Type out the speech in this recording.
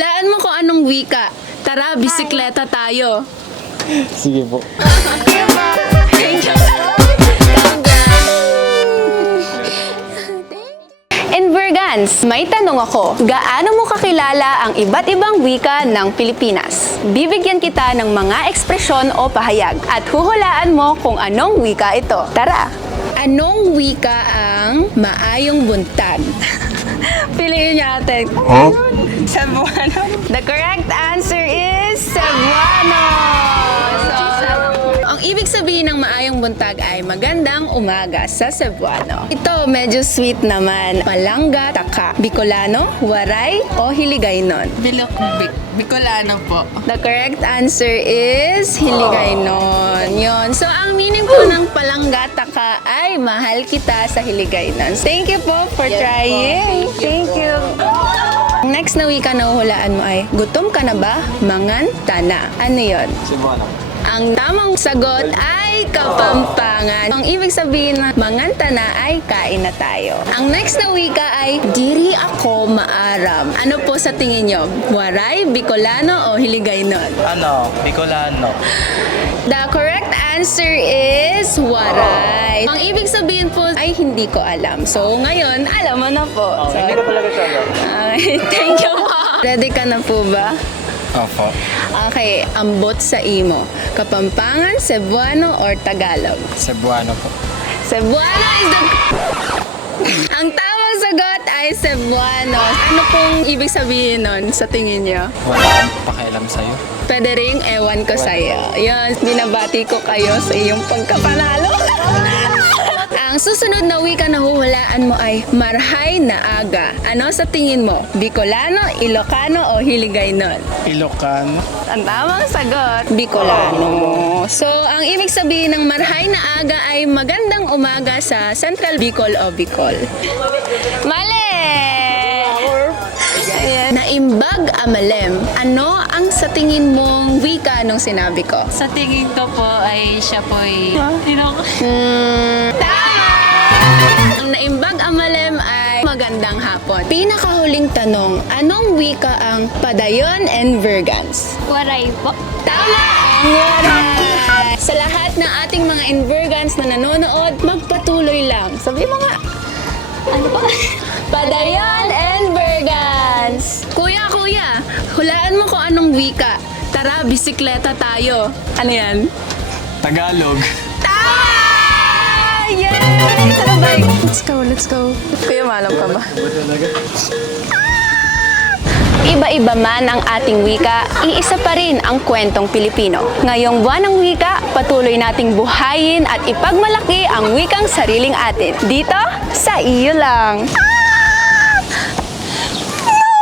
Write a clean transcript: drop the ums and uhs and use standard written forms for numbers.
Hulaan mo kung anong wika. Tara, bisikleta tayo. Sige po. Thank you. Envergans, may tanong ako. Gaano mo kakilala ang iba't ibang wika ng Pilipinas? Bibigyan kita ng mga ekspresyon o pahayag at huhulaan mo kung anong wika ito. Tara! Anong wika ang maayong buntag? Piliin niyo ate. Huh? Cebuano. The correct answer is Cebuano. Ang ibig sabihin ng maayong buntag ay magandang umaga sa Cebuano. Ito, medyo sweet naman. Palangga, taka, Bicolano, Waray, o Hiligaynon. Bicolano po. The correct answer is Hiligaynon. Yon. So, ang meaning po ng palangga, taka ay mahal kita sa Hiligaynon. Thank you po for trying. Thank you. Ang next na wika na uhulaan mo ay, gutom ka na ba? Mangan tana. Ano yon? Cebuano. Ang tamang sagot ay Kapampangan. Ang ibig sabihin ng manganta na ay kain na tayo. Ang next na wika ay diri ako maaram. Ano po sa tingin nyo? Waray, Bicolano o Hiligaynon? Bicolano. The correct answer is Waray. Ang ibig sabihin po ay hindi ko alam. So ngayon, alam mo na po. So, Hindi ko talaga siya alam. okay, thank you po. Ready ka na po ba? Opo. Okay, ambot sa imo. Kapampangan, Cebuano, or Tagalog? Cebuano po. Cebuano is the... Ang tamang sagot ay Cebuano. Ano pong ibig sabihin nun sa tingin niyo? Wala akong pakialam sa'yo. Pwede ring ewan ko sa'yo. Yun, binabati ko kayo sa iyong pagkapanalo. Ang susunod na wika na huhulaan mo ay Marhay na Aga. Ano sa tingin mo? Bicolano, Ilocano, o Hiligaynon? Ilocano. Ang tamang sagot, Bicolano. So, ang ibig sabihin ng Marhay na Aga ay magandang umaga sa Central Bicol o Bicol. Mali! Ayan. Naimbag amalem. Ano ang sa tingin mong wika nung sinabi ko? Sa tingin ko po ay siya po ay... Tama! Ang naimbag amalem ay magandang hapon. Pinakahuling tanong, anong wika ang Padayon and Vergans? Waray po. Tama! Ang waray! Sa lahat ng ating mga Invergans na nanonood, magpatuloy lang. Sabi mo nga. Ano po? Padayon and Vergans! Kuya, hulaan mo kung anong wika. Tara, bisikleta tayo. Ano yan? Tagalog. Tama! Yay! Sabay! Let's go. Kuya, malam ka ba? Iba-iba man ang ating wika, iisa pa rin ang kwentong Pilipino. Ngayong buwan ng wika, patuloy nating buhayin at ipagmalaki ang wikang sariling atin. Dito, sa iyo lang.